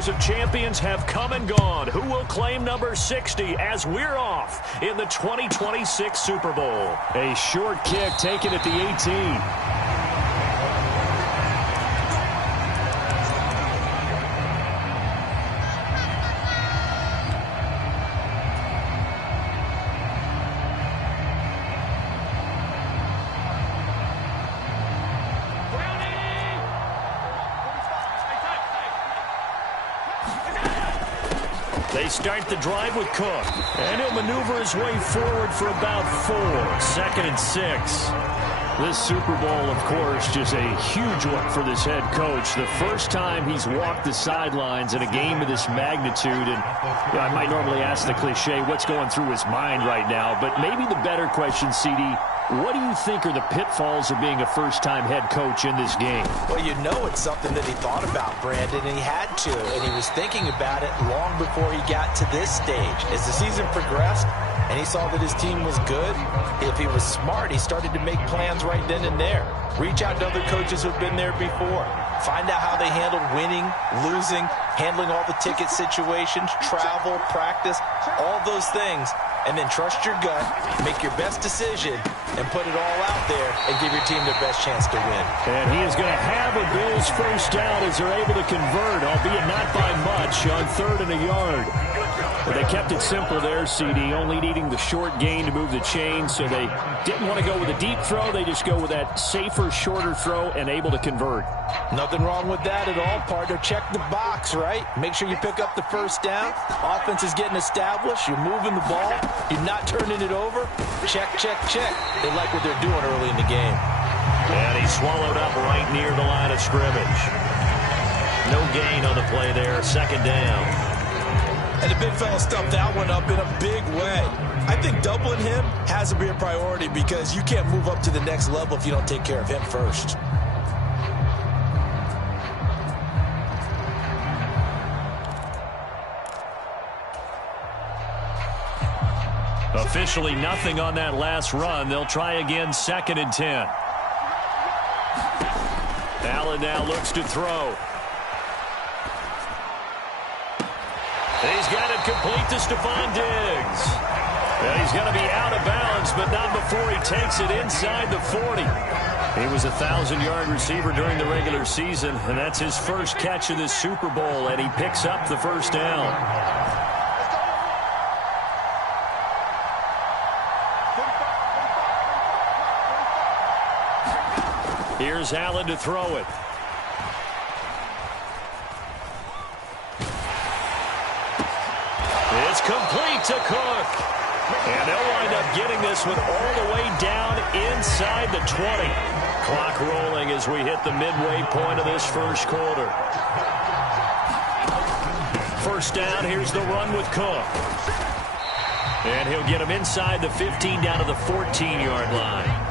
years of champions have come and gone. Who will claim number 60 as we're off in the 2026 Super Bowl? A short kick taken at the 18. They start the drive with Cook. And he'll maneuver his way forward for about 4. 2nd and 6. This Super Bowl, of course, just a huge one for this head coach. The first time he's walked the sidelines in a game of this magnitude. And I might normally ask the cliche, what's going through his mind right now? But maybe the better question, CD, what do you think are the pitfalls of being a first-time head coach in this game? Well, you know it's something that he thought about, Brandon, and he had to. And he was thinking about it long before he got to this stage. As the season progressed and he saw that his team was good, if he was smart, he started to make plans right then and there. Reach out to other coaches who've been there before. Find out how they handled winning, losing, handling all the ticket situations, travel, practice, all those things. And then trust your gut, make your best decision, and put it all out there and give your team their best chance to win. And he is going to have a Bills first down as they're able to convert, albeit not by much, on 3rd and a yard. But they kept it simple there, CD, only needing the short gain to move the chains, so they didn't want to go with a deep throw. They just go with that safer, shorter throw and able to convert. Nothing wrong with that at all, partner. Check the box, right? Make sure you pick up the first down. Offense is getting established. You're moving the ball. You're not turning it over. Check, check, check. They like what they're doing early in the game. And he's swallowed up right near the line of scrimmage. No gain on the play there. 2nd down. And the big fella stuffed that one up in a big way. I think doubling him has to be a priority because you can't move up to the next level if you don't take care of him first. Officially nothing on that last run. They'll try again, 2nd and 10. Allen now looks to throw. He's got it complete to Stephon Diggs. And he's going to be out of bounds, but not before he takes it inside the 40. He was a 1,000-yard receiver during the regular season, and that's his first catch of this Super Bowl, and he picks up the first down. Here's Allen to throw it. It's complete to Cook. And they'll wind up getting this one all the way down inside the 20. Clock rolling as we hit the midway point of this first quarter. First down, here's the run with Cook. And he'll get him inside the 15 down to the 14-yard line.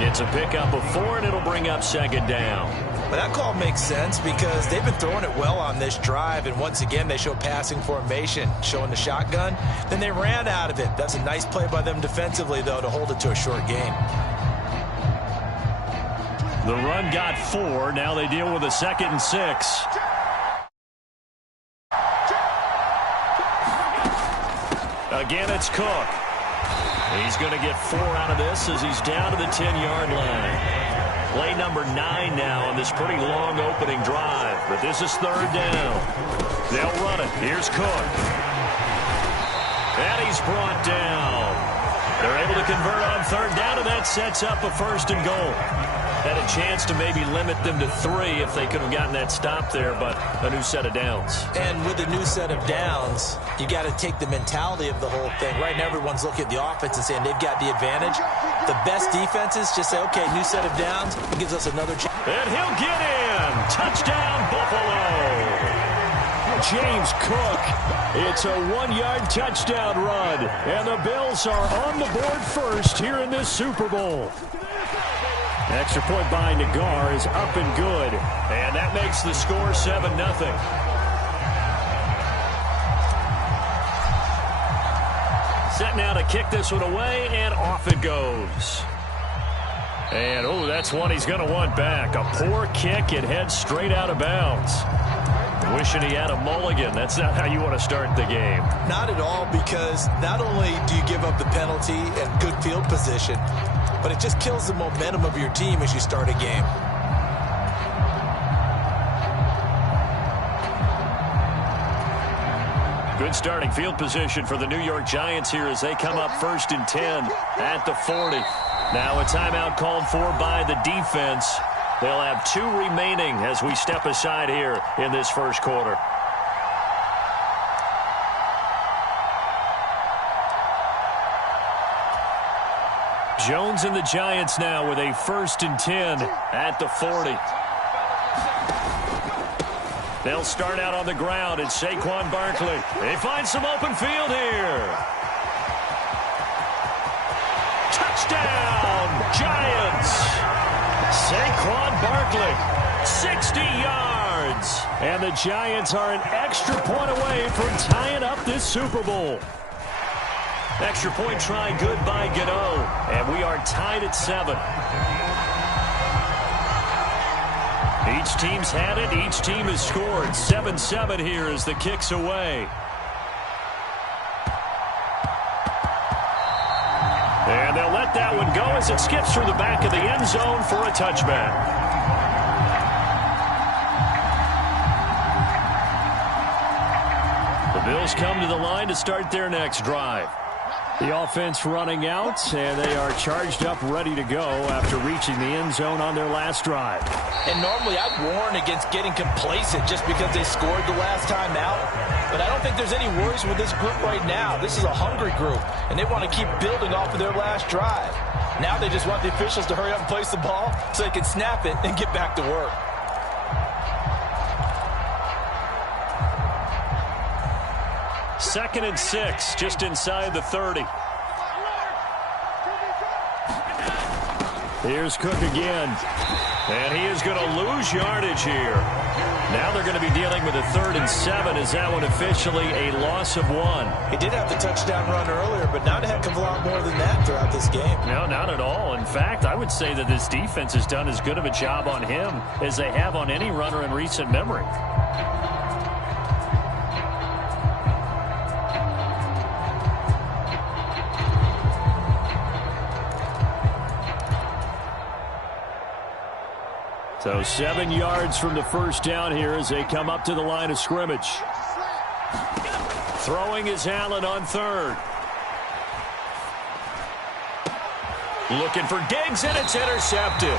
It's a pickup of 4, and it'll bring up 2nd down. But that call makes sense because they've been throwing it well on this drive, and once again they show passing formation, showing the shotgun. Then they ran out of it. That's a nice play by them defensively, though, to hold it to a short gain. The run got 4. Now they deal with a 2nd and 6. Again, it's Cook. He's going to get 4 out of this as he's down to the 10-yard line. Play number 9 now on this pretty long opening drive. But this is 3rd down. They'll run it. Here's Cook. And he's brought down. They're able to convert on 3rd down, and that sets up a 1st and goal. Had a chance to maybe limit them to 3 if they could have gotten that stop there, but a new set of downs. And with a new set of downs, you got to take the mentality of the whole thing. Right now, everyone's looking at the offense and saying they've got the advantage. The best defenses just say, okay, new set of downs. It gives us another chance. And he'll get in. Touchdown, Buffalo. James Cook. It's a 1-yard touchdown run. And the Bills are on the board first here in this Super Bowl. Extra point by Nagar is up and good. And that makes the score 7-0. Set now to kick this one away, and off it goes. And, oh, that's one he's going to want back. A poor kick. It heads straight out of bounds. Wishing he had a mulligan. That's not how you want to start the game. Not at all, because not only do you give up the penalty and good field position, but it just kills the momentum of your team as you start a game. Good starting field position for the New York Giants here as they come up 1st and 10 at the 40. Now a timeout called for by the defense. They'll have 2 remaining as we step aside here in this first quarter. Jones and the Giants now with a 1st and 10 at the 40. They'll start out on the ground. It's Saquon Barkley. They find some open field here. Touchdown, Giants. Saquon Barkley, 60 yards. And the Giants are an extra point away from tying up this Super Bowl. Extra point try good by Gano. And we are tied at 7. Each team's had it. Each team has scored. 7-7 here as the kick's away. And they'll let that one go as it skips through the back of the end zone for a touchback. The Bills come to the line to start their next drive. The offense running out, and they are charged up, ready to go after reaching the end zone on their last drive. And normally I'd warn against getting complacent just because they scored the last time out. But I don't think there's any worries with this group right now. This is a hungry group, and they want to keep building off of their last drive. Now they just want the officials to hurry up and place the ball so they can snap it and get back to work. Second and 6, just inside the 30. Here's Cook again. And he is going to lose yardage here. Now they're going to be dealing with a 3rd and 7. Is that one officially a loss of 1? He did have the touchdown run earlier, but not a heck of a lot more than that throughout this game. No, not at all. In fact, I would say that this defense has done as good of a job on him as they have on any runner in recent memory. So 7 yards from the first down here as they come up to the line of scrimmage. Throwing is Allen on 3rd. Looking for Diggs, and it's intercepted.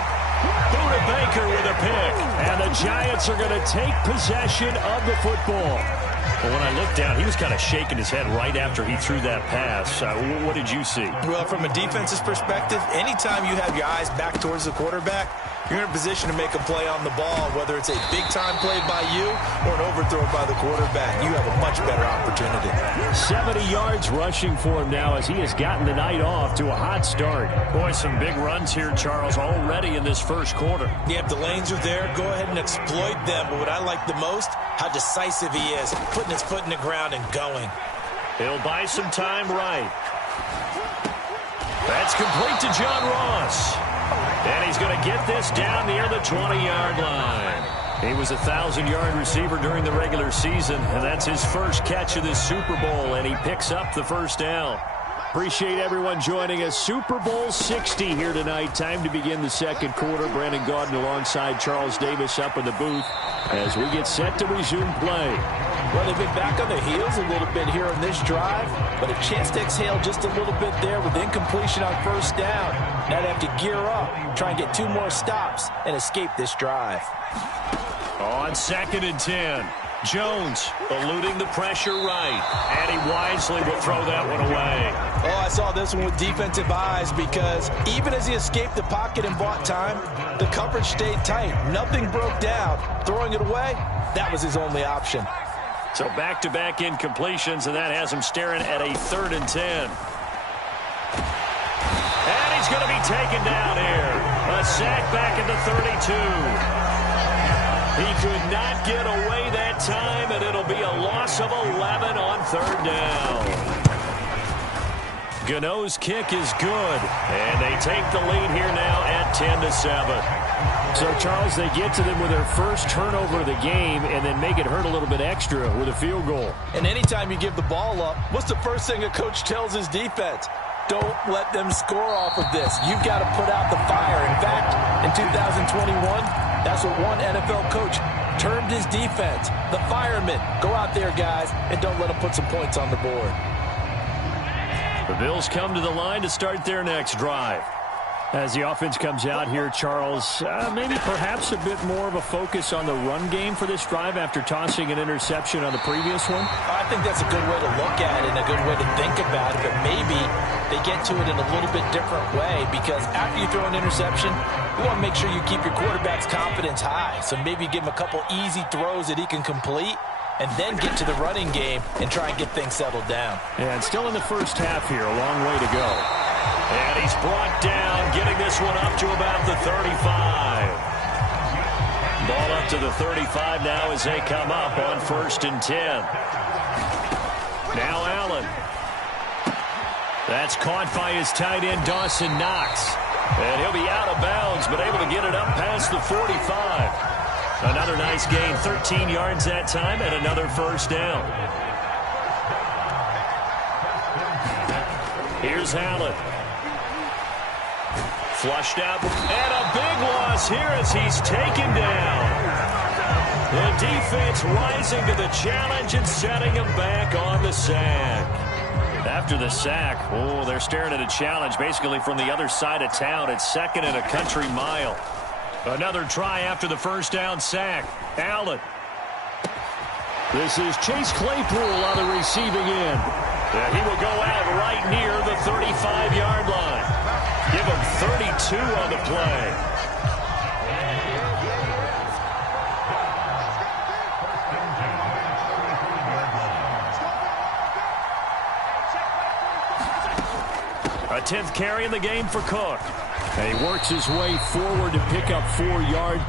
Buda Baker with a pick. And the Giants are going to take possession of the football. Well, when I looked down, he was kind of shaking his head right after he threw that pass. What did you see? Well, from a defense's perspective, anytime you have your eyes back towards the quarterback, you're in a position to make a play on the ball, whether it's a big-time play by you or an overthrow by the quarterback. You have a much better opportunity. 70 yards rushing for him now as he has gotten the night off to a hot start. Boy, some big runs here, Charles, already in this first quarter. Yeah, if the lanes are there, go ahead and exploit them. But what I like the most, how decisive he is, putting his foot in the ground and going. He'll buy some time right. That's complete to John Ross. And he's going to get this down near the 20-yard line. He was a 1,000-yard receiver during the regular season, and that's his first catch of this Super Bowl, and he picks up the first down. Appreciate everyone joining us. Super Bowl 60 here tonight. Time to begin the second quarter. Brandon Gaudin alongside Charles Davis up in the booth as we get set to resume play. Well, they've been back on their heels a little bit here on this drive, but a chance to exhale just a little bit there with incompletion on first down. Now they have to gear up, try and get 2 more stops, and escape this drive. On 2nd and 10, Jones eluding the pressure right, and he wisely will throw that one away. Oh, I saw this one with defensive eyes because even as he escaped the pocket and bought time, the coverage stayed tight. Nothing broke down. Throwing it away, that was his only option. So back-to-back incompletions, and that has him staring at a 3rd and 10. And he's going to be taken down here. A sack back at the 32. He could not get away that time, and it'll be a loss of 11 on 3rd down. Gano's kick is good, and they take the lead here now at 10-7. So, Charles, they get to them with their first turnover of the game and then make it hurt a little bit extra with a field goal. And anytime you give the ball up, what's the first thing a coach tells his defense? Don't let them score off of this. You've got to put out the fire. In fact, in 2021, that's what one NFL coach termed his defense. The firemen. Go out there, guys, and don't let them put some points on the board. The Bills come to the line to start their next drive. As the offense comes out here, Charles, maybe perhaps a bit more of a focus on the run game for this drive after tossing an interception on the previous one? I think that's a good way to look at it and a good way to think about it, but maybe they get to it in a little bit different way because after you throw an interception, you want to make sure you keep your quarterback's confidence high. So maybe give him a couple easy throws that he can complete and then get to the running game and try and get things settled down. And still in the first half here, a long way to go. And he's brought down, getting this one up to about the 35. Ball up to the 35 now as they come up on 1st and 10. Now Allen. That's caught by his tight end, Dawson Knox. And he'll be out of bounds, but able to get it up past the 45. Another nice gain, 13 yards that time, and another first down. Here's Allen. Flushed out, and a big loss here as he's taken down. The defense rising to the challenge and setting him back on the sack. After the sack, oh, they're staring at a challenge basically from the other side of town. It's 2nd and a country mile. Another try after the first down sack. Allen. This is Chase Claypool on the receiving end. And he will go out right near the 35-yard line. Give him 32 on the play. A 10th carry in the game for Cook. And he works his way forward to pick up 4 yards.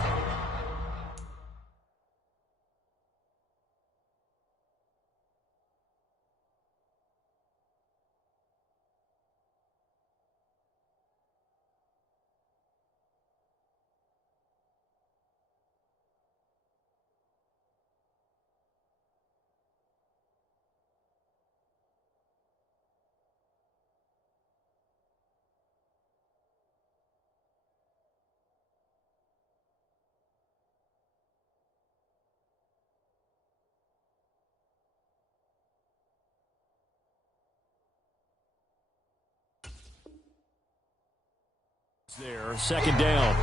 There, 2nd down.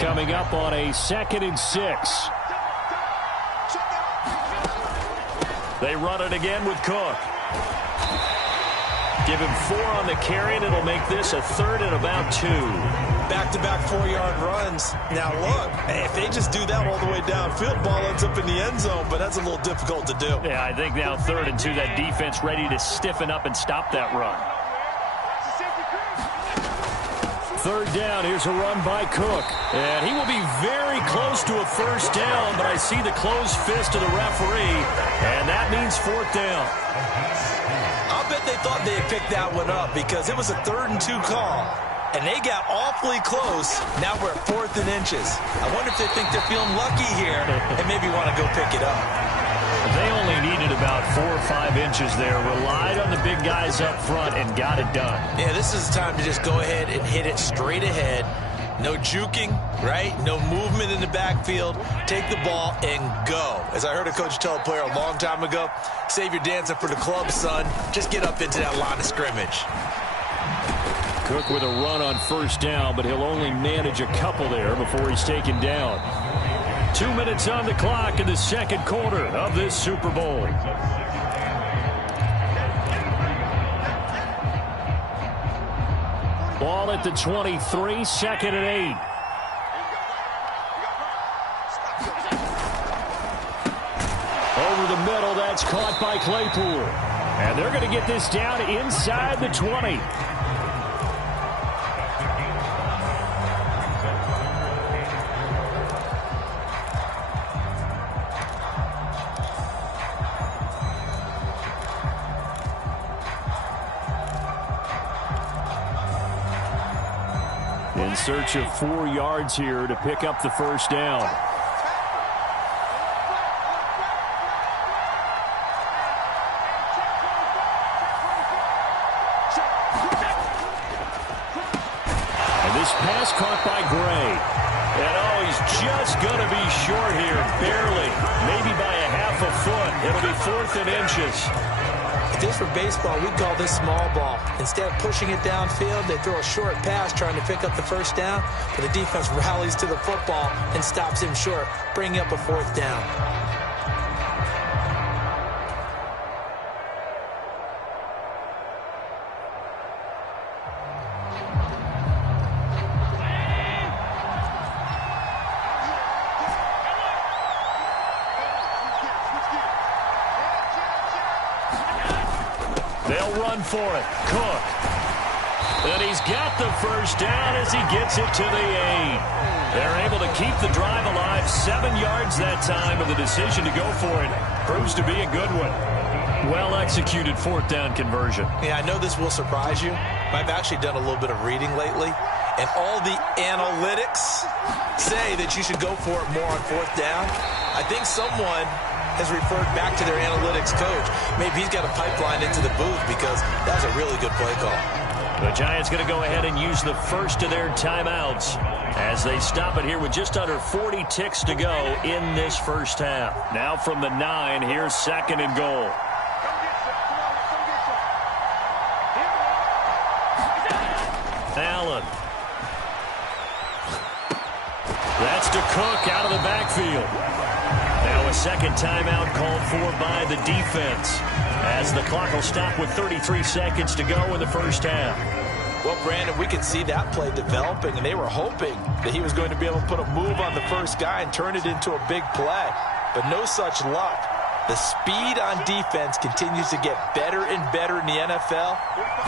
Coming up on a 2nd and 6. They run it again with Cook. Give him 4 on the carry, and it'll make this a 3rd and about 2. Back-to-back 4-yard runs. Now look, if they just do that all the way downfield, ball ends up in the end zone, but that's a little difficult to do. Yeah, I think now 3rd and 2, that defense ready to stiffen up and stop that run. 3rd down, here's a run by Cook. And he will be very close to a first down, but I see the closed fist of the referee, and that means 4th down. I'll bet they thought they had picked that one up because it was a 3rd and 2 call. And they got awfully close. Now we're at 4th and inches. I wonder if they think they're feeling lucky here and maybe want to go pick it up. They only needed about 4 or 5 inches there. Relied on the big guys up front and got it done. Yeah, this is the time to just go ahead and hit it straight ahead. No juking, right? No movement in the backfield. Take the ball and go. As I heard a coach tell a player a long time ago, save your dancing for the club, son. Just get up into that line of scrimmage. Cook with a run on first down, but he'll only manage a couple there before he's taken down. 2 minutes on the clock in the 2nd quarter of this Super Bowl. Ball at the 23, 2nd and 8. Over the middle, that's caught by Claypool. And they're going to get this down inside the 20. in search of 4 yards here to pick up the first down. Pass caught by Gray. And oh, he's just going to be short here, barely. Maybe by a half a foot. It'll be 4th and inches. If this were baseball, we'd call this small ball. Instead of pushing it downfield, they throw a short pass trying to pick up the first down, but the defense rallies to the football and stops him short, bringing up a 4th down. They'll run for it. Cook. And he's got the first down as he gets it to the 8. They're able to keep the drive alive. 7 yards that time, and the decision to go for it proves to be a good one. Well-executed 4th down conversion. Yeah, I know this will surprise you. I've actually done a little bit of reading lately, and all the analytics say that you should go for it more on 4th down. I think someone has referred back to their analytics coach. Maybe he's got a pipeline into the booth because that's a really good play call. The Giants going to go ahead and use the first of their timeouts as they stop it here with just under 40 ticks to go in this first half. Now from the 9, here's 2nd and goal. Allen. That's to Cook out of the backfield. Now a second timeout called for by the defense as the clock will stop with 33 seconds to go in the first half. Well, Brandon, we could see that play developing, and they were hoping that he was going to be able to put a move on the first guy and turn it into a big play. But no such luck. The speed on defense continues to get better and better in the NFL.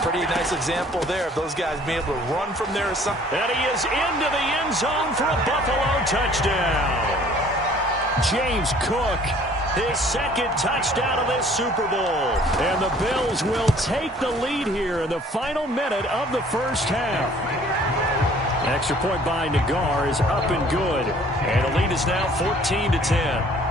Pretty nice example there of those guys being able to run from there or something. And he is into the end zone for a Buffalo touchdown. James Cook, his 2nd touchdown of this Super Bowl. And the Bills will take the lead here in the final minute of the first half. Extra point by Nagar is up and good. And the lead is now 14-10.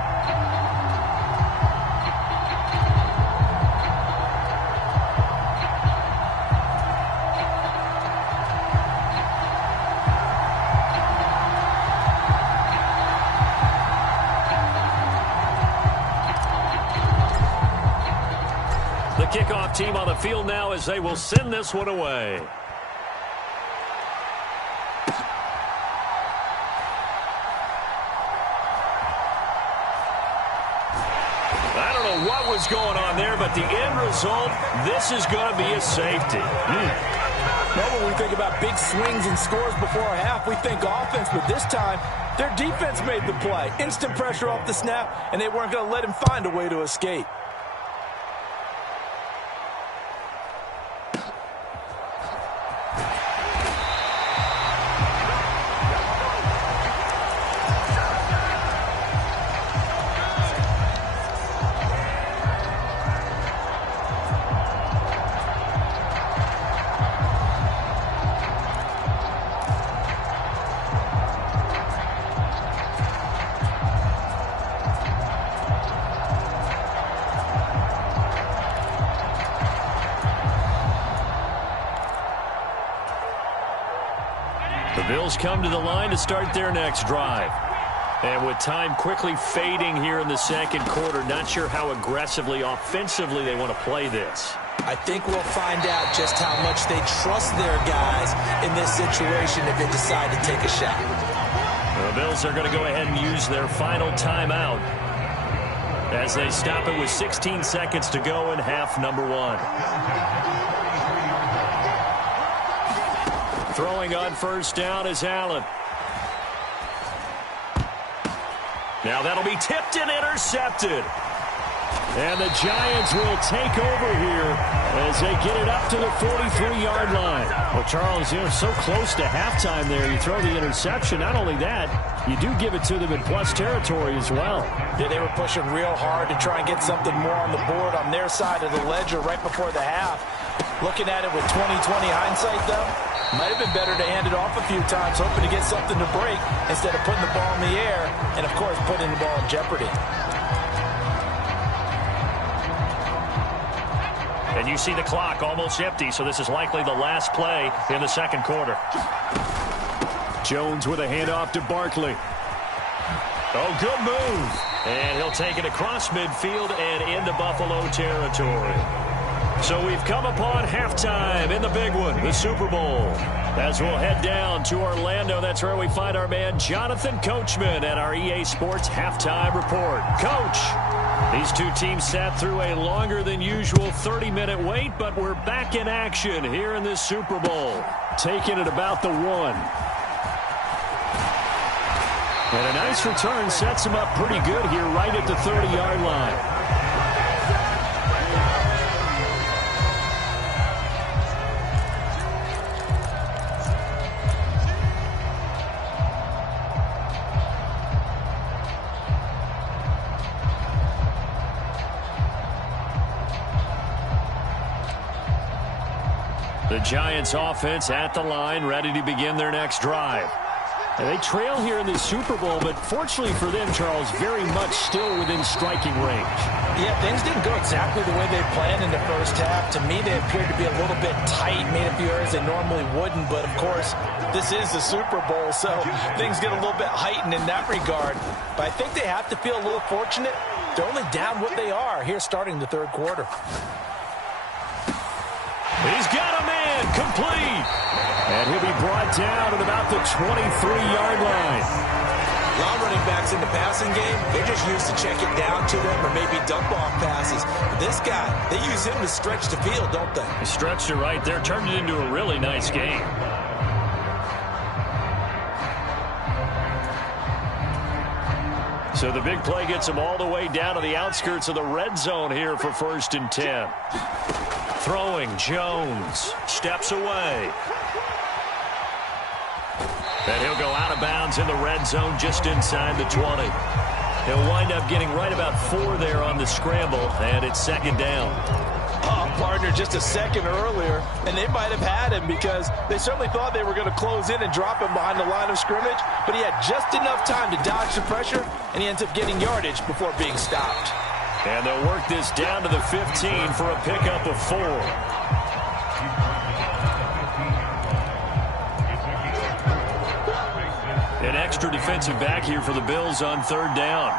Kickoff team on the field now as they will send this one away. I don't know what was going on there, but the end result, this is going to be a safety. Well, when we think about big swings and scores before a half, we think offense, but this time, their defense made the play. Instant pressure off the snap, and they weren't going to let him find a way to escape. The Bills come to the line to start their next drive. And with time quickly fading here in the second quarter, not sure how aggressively, offensively they want to play this. I think we'll find out just how much they trust their guys in this situation if they decide to take a shot. The Bills are going to go ahead and use their final timeout as they stop it with 16 seconds to go in half number 1. Throwing on first down is Allen. Now that'll be tipped and intercepted. And the Giants will take over here as they get it up to the 43-yard line. Well, Charles, you're so close to halftime there. You throw the interception. Not only that, you do give it to them in plus territory as well. Yeah, they were pushing real hard to try and get something more on the board on their side of the ledger right before the half. Looking at it with 20/20 hindsight, though, Might have been better to hand it off a few times, hoping to get something to break instead of putting the ball in the air and, of course, putting the ball in jeopardy. And you see the clock almost empty, so this is likely the last play in the second quarter. Jones with a handoff to Barkley. Oh, good move. And he'll take it across midfield and into Buffalo territory. So we've come upon halftime in the big one, the Super Bowl. As we'll head down to Orlando, that's where we find our man Jonathan Coachman at our EA Sports Halftime Report. Coach, these two teams sat through a longer than usual 30-minute wait, but we're back in action here in this Super Bowl. Taking it about the 1. And a nice return sets him up pretty good here right at the 30-yard line. The Giants offense at the line, ready to begin their next drive. And they trail here in the Super Bowl, but fortunately for them, Charles, very much still within striking range. Yeah, things didn't go exactly the way they planned in the first half. To me, they appeared to be a little bit tight, made a few errors they normally wouldn't. But, of course, this is the Super Bowl, so things get a little bit heightened in that regard. But I think they have to feel a little fortunate. They're only down what they are here starting the third quarter. He's got a man, complete. And he'll be brought down at about the 23-yard line. A lot of running backs in the passing game, they're just used to check it down to them or maybe dump-off passes. But this guy, they use him to stretch the field, don't they? He stretched it right there, turned it into a really nice game. So the big play gets him all the way down to the outskirts of the red zone here for 1st and 10. Throwing, Jones steps away. And he'll go out of bounds in the red zone just inside the 20. He'll wind up getting right about 4 there on the scramble, and it's 2nd down. Oh, partner, just a second earlier, and they might have had him because they certainly thought they were going to close in and drop him behind the line of scrimmage, but he had just enough time to dodge the pressure, and he ends up getting yardage before being stopped. And they'll work this down to the 15 for a pickup of 4. An extra defensive back here for the Bills on 3rd down.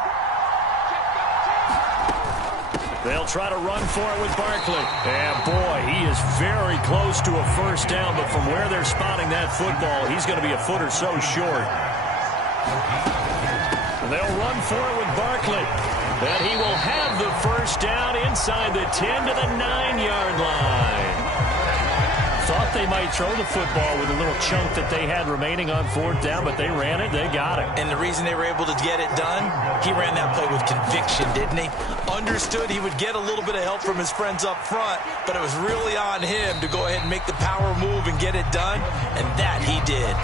They'll try to run for it with Barkley. And, boy, he is very close to a 1st down, but from where they're spotting that football, he's going to be a foot or so short. And they'll run for it with Barkley. And he will have the 1st down inside the 10 to the 9-yard line. Thought they might throw the football with a little chunk that they had remaining on 4th down, but they ran it, they got it. And the reason they were able to get it done, he ran that play with conviction, didn't he? Understood he would get a little bit of help from his friends up front, but it was really on him to go ahead and make the power move and get it done, and that he did.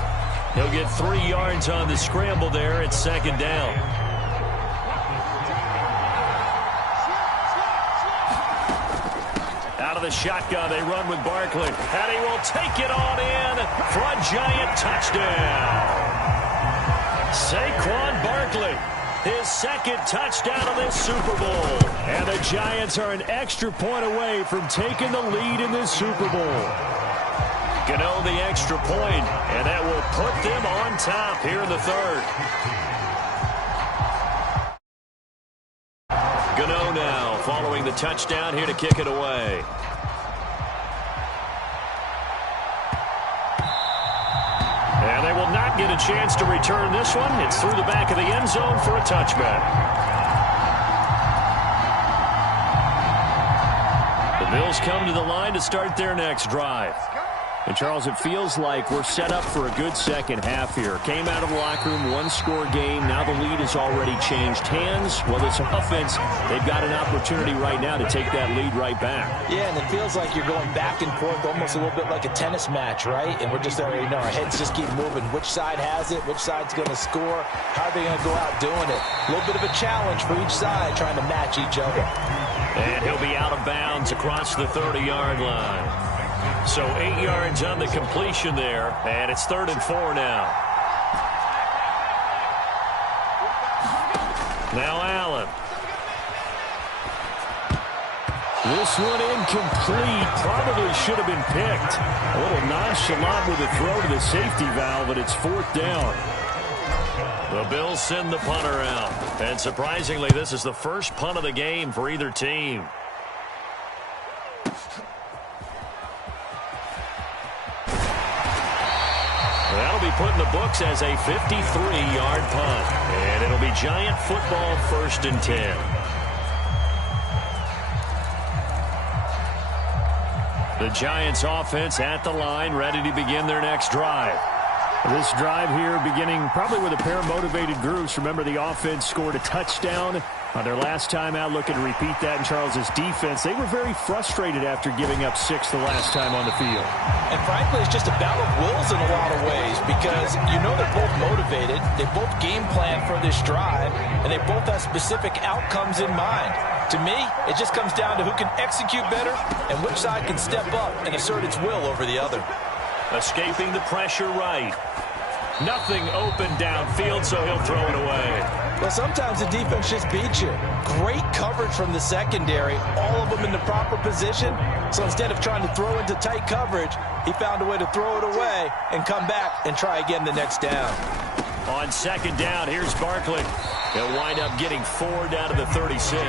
He'll get 3 yards on the scramble there. It's 2nd down. Out of the shotgun, they run with Barkley. And he will take it on in for a Giant touchdown. Saquon Barkley, his 2nd touchdown of this Super Bowl. And the Giants are an extra point away from taking the lead in this Super Bowl. Gano the extra point, and that will put them on top here in the 3rd. Gano now following the touchdown here to kick it away. And they will not get a chance to return this one. It's through the back of the end zone for a touchback. The Bills come to the line to start their next drive. And, Charles, it feels like we're set up for a good second half here. Came out of the locker room, 1-score game. Now the lead has already changed hands. Well, this offense, they've got an opportunity right now to take that lead right back. Yeah, and it feels like you're going back and forth almost a little bit like a tennis match, right? And we're just already know our heads just keep moving. Which side has it? Which side's going to score? How are they going to go out doing it? A little bit of a challenge for each side trying to match each other. And he'll be out of bounds across the 30-yard line. So 8 yards on the completion there, and it's 3rd and 4 now. Now Allen. This one incomplete. Probably should have been picked. A little nonchalant with a throw to the safety valve, but it's 4th down. The Bills send the punter out. And surprisingly, this is the first punt of the game for either team. That'll be put in the books as a 53-yard punt. And it'll be Giant football, 1st and 10. The Giants offense at the line, ready to begin their next drive. This drive here beginning probably with a pair of motivated groups. Remember, the offense scored a touchdown on their last time out, looking to repeat that in Charles's defense. They were very frustrated after giving up 6 the last time on the field. And frankly, it's just a battle of wills in a lot of ways because you know they're both motivated. They both game plan for this drive, and they both have specific outcomes in mind. To me, it just comes down to who can execute better and which side can step up and assert its will over the other. Escaping the pressure right. Nothing open downfield, so he'll throw it away. Well, sometimes the defense just beats you. Great coverage from the secondary, all of them in the proper position. So instead of trying to throw into tight coverage, he found a way to throw it away and come back and try again the next down. On 2nd down, here's Barkley. He'll wind up getting 4 down to the 36.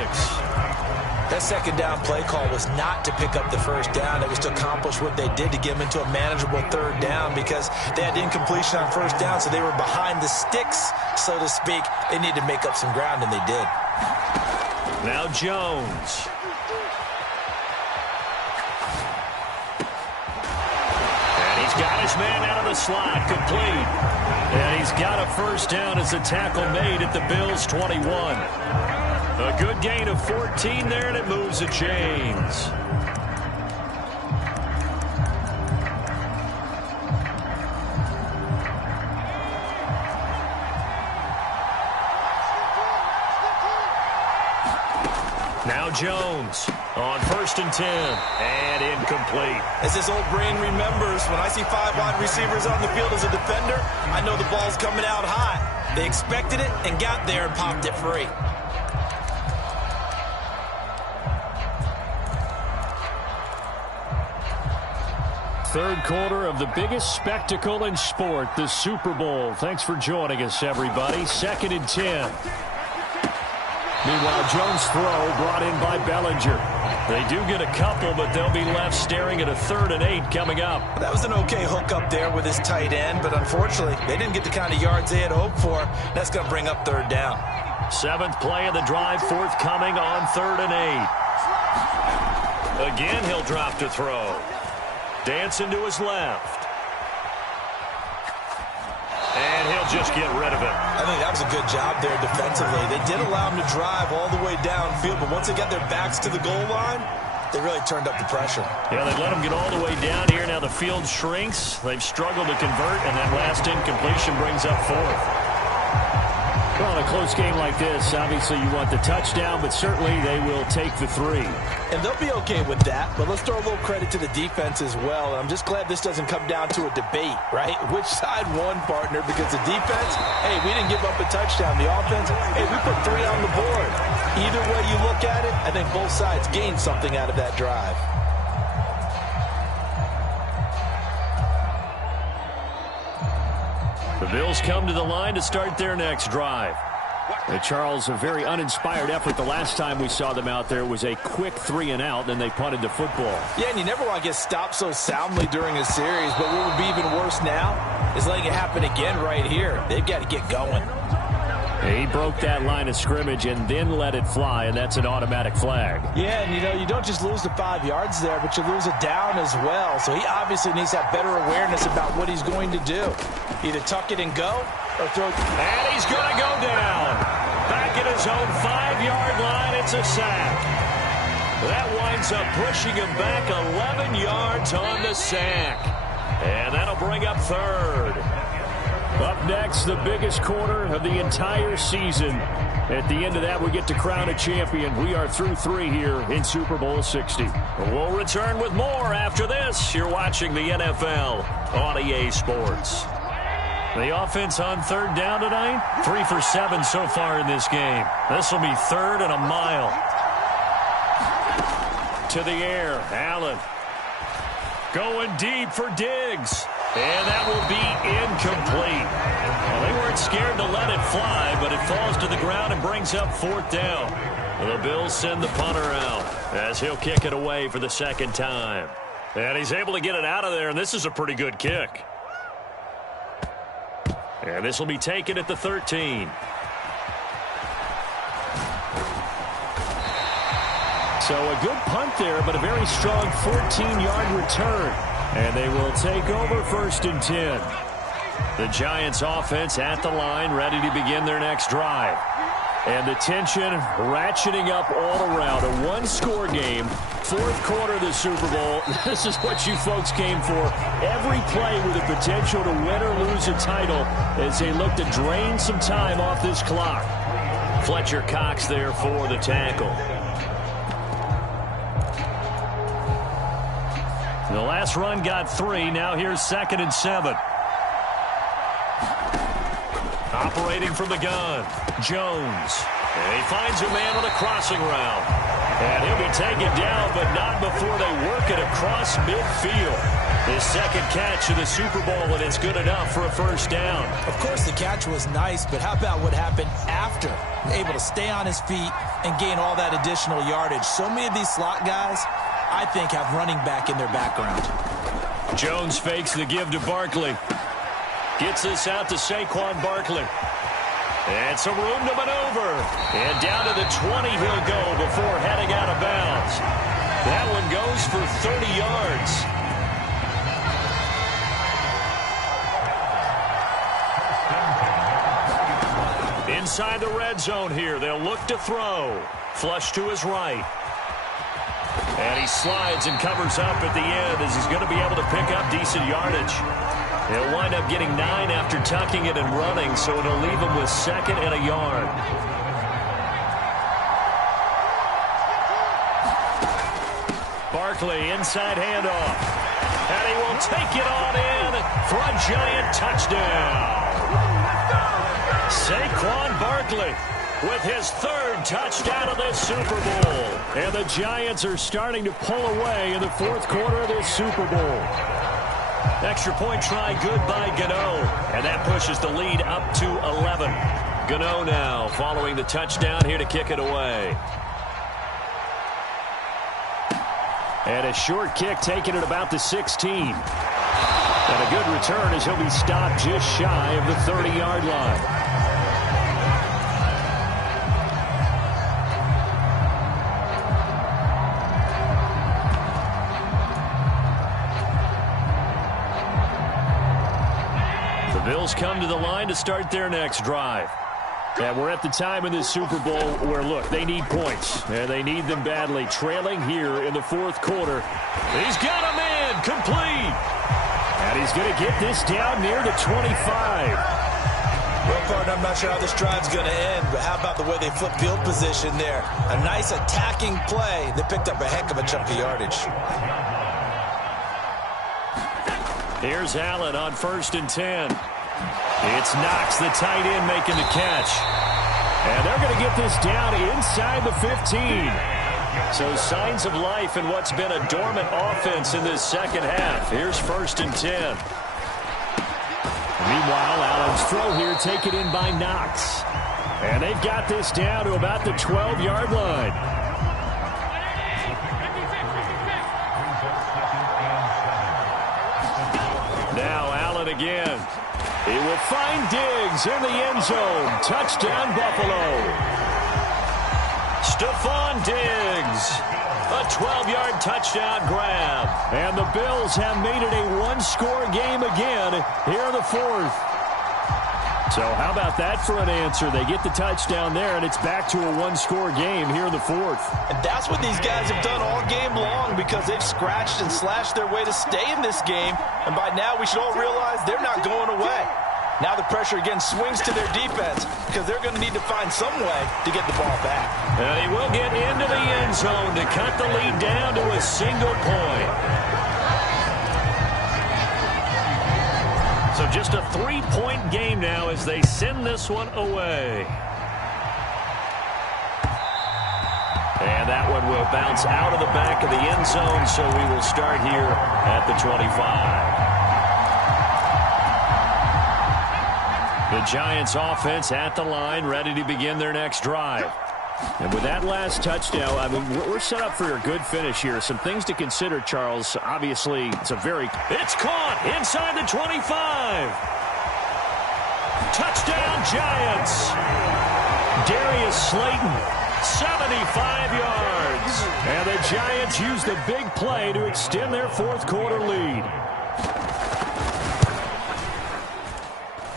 That 2nd down play call was not to pick up the 1st down. It was to accomplish what they did to get them into a manageable 3rd down because they had incompletion on 1st down, so they were behind the sticks, so to speak. They needed to make up some ground, and they did. Now Jones. And he's got his man out of the slot, complete. And he's got a 1st down as a tackle made at the Bills' 21. A good gain of 14 there, and it moves the chains. Now Jones on 1st and 10, and incomplete. As this old brain remembers, when I see 5 wide receivers on the field as a defender, I know the ball's coming out hot. They expected it and got there and popped it free. Third quarter of the biggest spectacle in sport, the Super Bowl. Thanks for joining us, everybody. 2nd and 10. Meanwhile, Jones' throw brought in by Bellinger. They do get a couple, but they'll be left staring at a 3rd and 8 coming up. That was an okay hook up there with his tight end, but unfortunately, they didn't get the kind of yards they had hoped for. That's going to bring up 3rd down. 7th play of the drive, forthcoming on 3rd and 8. Again, he'll drop to throw. Dancing to his left. And he'll just get rid of it. I think that was a good job there defensively. They did allow him to drive all the way downfield, but once they got their backs to the goal line, they really turned up the pressure. Yeah, they let him get all the way down here. Now the field shrinks. They've struggled to convert, and that last incompletion brings up 4th. Well, in a close game like this, obviously you want the touchdown, but certainly they will take the 3. And they'll be okay with that, but let's throw a little credit to the defense as well. I'm just glad this doesn't come down to a debate, right? Which side won, partner? Because the defense, hey, we didn't give up a touchdown. The offense, hey, we put 3 on the board. Either way you look at it, I think both sides gained something out of that drive. The Bills come to the line to start their next drive. Charles, a very uninspired effort. The last time we saw them out there was a quick 3 and out, then they punted the football. Yeah, and you never want to get stopped so soundly during a series, but what would be even worse now is letting it happen again right here. They've got to get going. He broke that line of scrimmage and then let it fly, and that's an automatic flag. Yeah, and you don't just lose the 5 yards there, but you lose it down as well. So he obviously needs to have better awareness about what he's going to do. Either tuck it and go or throw. And he's going to go down. Back at his own 5-yard line, it's a sack. That winds up pushing him back 11 yards on the sack. And that'll bring up 3rd. Up next, the biggest quarter of the entire season. At the end of that, we get to crown a champion. We are through 3 here in Super Bowl 60. We'll return with more after this. You're watching the NFL on EA Sports. The offense on third down tonight, 3 for 7 so far in this game. This will be 3rd and a mile. To the air, Allen. Going deep for Diggs. And that will be incomplete. Well, they weren't scared to let it fly, but it falls to the ground and brings up 4th down. The Bills send the punter out as he'll kick it away for the 2nd time. And he's able to get it out of there, and this is a pretty good kick. And this will be taken at the 13. So a good punt there, but a very strong 14-yard return. And they will take over 1st and 10. The Giants offense at the line, ready to begin their next drive. And the tension ratcheting up all around. A 1-score game, 4th quarter of the Super Bowl. This is what you folks came for. Every play with the potential to win or lose a title as they look to drain some time off this clock. Fletcher Cox there for the tackle. The last run got 3. Now here's 2nd and 7. Operating from the gun, Jones. And he finds a man on a crossing route. And he'll be taken down, but not before they work it across midfield. His 2nd catch of the Super Bowl, and it's good enough for a 1st down. Of course, the catch was nice, but how about what happened after? Able to stay on his feet and gain all that additional yardage. So many of these slot guys, I think, have running back in their background. Jones fakes the give to Barkley. Gets this out to Saquon Barkley. And some room to maneuver. And down to the 20 he'll go before heading out of bounds. That one goes for 30 yards. Inside the red zone here. They'll look to throw. Flush to his right. And he slides and covers up at the end as he's going to be able to pick up decent yardage. He'll wind up getting 9 after tucking it and running, so it'll leave him with 2nd and a yard. Barkley, inside handoff. And he will take it on in for a giant touchdown. Saquon Barkley with his 3rd touchdown of this Super Bowl. And the Giants are starting to pull away in the 4th quarter of this Super Bowl. Extra point try good by Gano. And that pushes the lead up to 11. Gano now following the touchdown here to kick it away. And a short kick taken at about the 16. And a good return as he'll be stopped just shy of the 30-yard line. Bills come to the line to start their next drive. And we're at the time in this Super Bowl where, look, they need points. And they need them badly. Trailing here in the 4th quarter. He's got a man complete. And he's going to get this down near the 25. Well, partner, I'm not sure how this drive's going to end, but how about the way they flip field position there? A nice attacking play. They picked up a heck of a chunk of yardage. Here's Allen on 1st and 10. It's Knox, the tight end, making the catch. And they're going to get this down inside the 15. So signs of life in what's been a dormant offense in this 2nd half. Here's 1st and 10. Meanwhile, Allen's throw here taken in by Knox. And they've got this down to about the 12-yard line. Now Allen again. He will find Diggs in the end zone. Touchdown, Buffalo. Stephon Diggs. A 12-yard touchdown grab. And the Bills have made it a 1-score game again here in the 4th. So how about that for an answer? They get the touchdown there, and it's back to a 1-score game here in the 4th. And that's what these guys have done all game long because they've scratched and slashed their way to stay in this game. And by now, we should all realize they're not going away. Now the pressure again swings to their defense because they're going to need to find some way to get the ball back. And he will get into the end zone to cut the lead down to a single point. So just a 3-point game now as they send this one away. And that one will bounce out of the back of the end zone, so we will start here at the 25. The Giants offense at the line, ready to begin their next drive. And with that last touchdown, I mean, we're set up for a good finish here. Some things to consider, Charles. Obviously, it's caught inside the 25. Touchdown, Giants. Darius Slayton, 75 yards. And the Giants use the big play to extend their fourth quarter lead.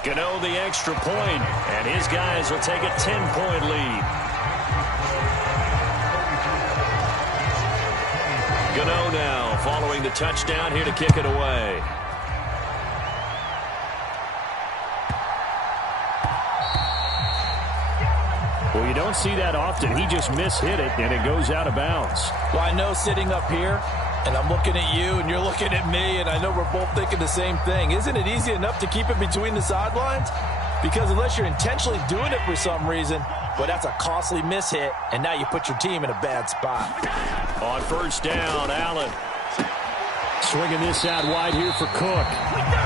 Gano the extra point, and his guys will take a 10-point lead. Gano now following the touchdown here to kick it away. Well, you don't see that often. He just mishit it, and it goes out of bounds. Well, I know sitting up here, and I'm looking at you, and you're looking at me, and I know we're both thinking the same thing. Isn't it easy enough to keep it between the sidelines? Because unless you're intentionally doing it for some reason, well, that's a costly mishit, and now you put your team in a bad spot. On first down, Allen. Swinging this out wide here for Cook.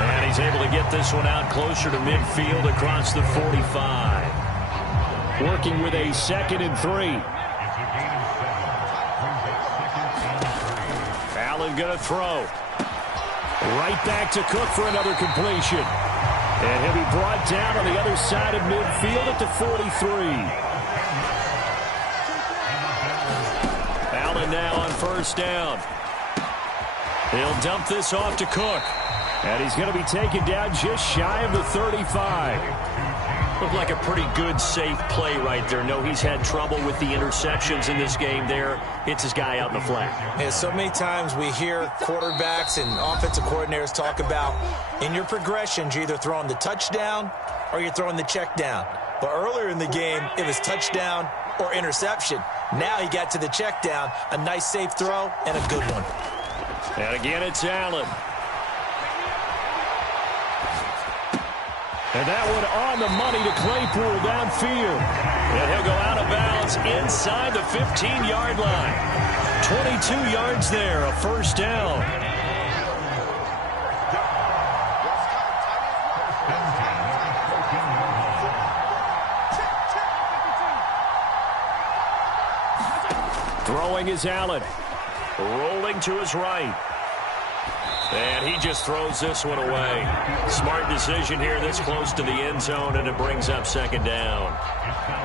And he's able to get this one out closer to midfield across the 45. Working with a 2nd and 3. Allen going to throw. Right back to Cook for another completion. And he'll be brought down on the other side of midfield at the 43. Allen now on first down. He'll dump this off to Cook. And he's going to be taken down just shy of the 35. Looked like a pretty good, safe play right there. No, he's had trouble with the interceptions in this game there. It's his guy out in the flat. Yeah, so many times we hear quarterbacks and offensive coordinators talk about in your progressions, you're either throwing the touchdown or you're throwing the check down. But earlier in the game, it was touchdown or interception. Now he got to the check down, a nice safe throw and a good one. And again, it's Allen. And that one on the money to Claypool downfield. And he'll go out of bounds inside the 15-yard line. 22 yards there, a first down. Throwing is Allen. Rolling to his right. And he just throws this one away. Smart decision here this close to the end zone, and it brings up second down.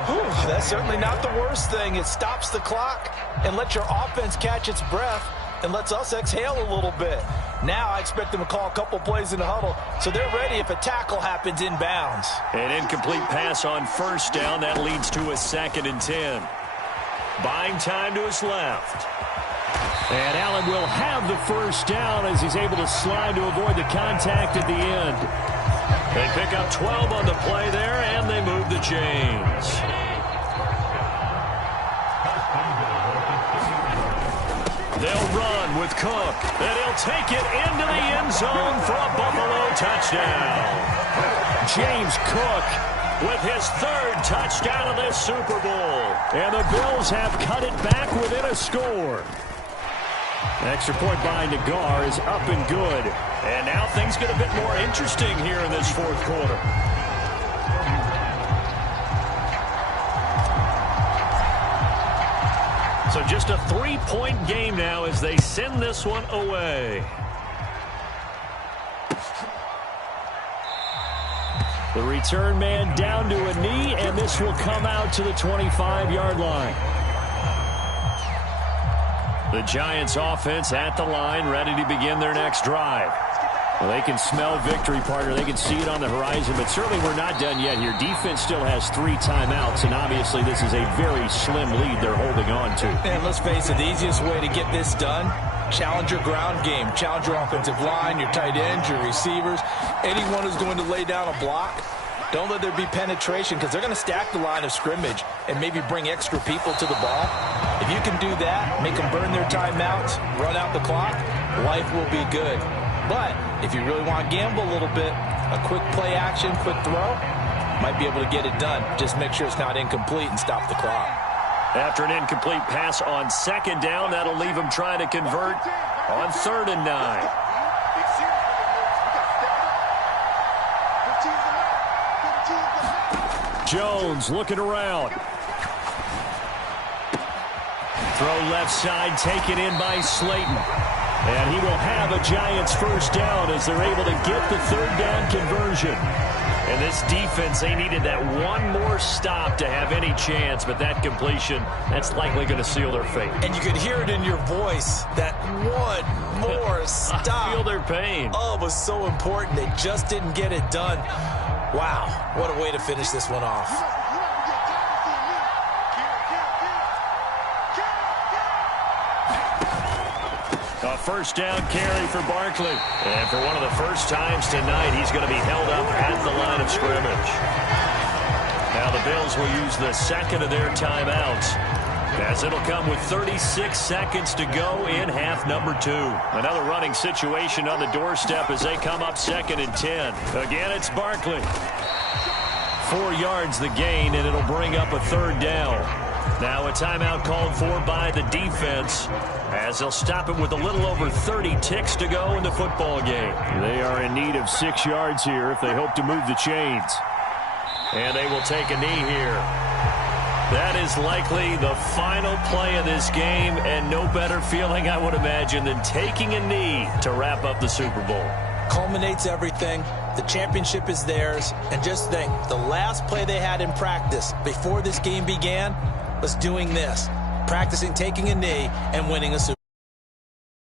Whew, that's certainly not the worst thing. It stops the clock and lets your offense catch its breath and lets us exhale a little bit. Now I expect them to call a couple plays in the huddle, so they're ready if a tackle happens inbounds. An incomplete pass on first down. That leads to a 2nd and 10. Buying time to his left. And Allen will have the first down as he's able to slide to avoid the contact at the end. They pick up 12 on the play there, and they move the chains. They'll run with Cook, and he'll take it into the end zone for a Buffalo touchdown. James Cook with his 3rd touchdown of this Super Bowl. And the Bills have cut it back within a score. Extra point by Nagar is up and good. And now things get a bit more interesting here in this fourth quarter. So just a 3-point game now as they send this one away. The return man down to a knee, and this will come out to the 25-yard line. The Giants offense at the line, ready to begin their next drive. Well, they can smell victory, partner. They can see it on the horizon, but certainly we're not done yet here. Defense still has 3 timeouts, and obviously this is a very slim lead they're holding on to. And let's face it, the easiest way to get this done Challenge your ground game. Challenge your offensive line, your tight ends, your receivers. Anyone who's going to lay down a block, don't let there be penetration because they're going to stack the line of scrimmage and maybe bring extra people to the ball. If you can do that, make them burn their timeouts, run out the clock, life will be good. But if you really want to gamble a little bit, a quick play action, quick throw, might be able to get it done. Just make sure it's not incomplete and stop the clock. After an incomplete pass on second down, that'll leave him trying to convert on 3rd and 9. Jones looking around. Throw left side, taken in by Slayton. And he will have a Giants first down as they're able to get the 3rd down conversion. And this defense, they needed that one more stop to have any chance, but that completion, that's likely going to seal their fate. And you could hear it in your voice, that one more stop. I feel their pain. Oh, it was so important. They just didn't get it done. Wow, what a way to finish this one off. A first down carry for Barkley. And for one of the first times tonight, he's going to be held up at the line of scrimmage. Now the Bills will use the second of their timeouts, as it'll come with 36 seconds to go in half number 2. Another running situation on the doorstep as they come up 2nd and 10. Again, it's Barkley. 4 yards the gain, and it'll bring up a 3rd down. Now a timeout called for by the defense, as they'll stop it with a little over 30 ticks to go in the football game. They are in need of 6 yards here if they hope to move the chains. And they will take a knee here. That is likely the final play of this game, and no better feeling, I would imagine, than taking a knee to wrap up the Super Bowl. Culminates everything. The championship is theirs. And just think, the last play they had in practice before this game began was doing this, practicing taking a knee and winning a Super Bowl.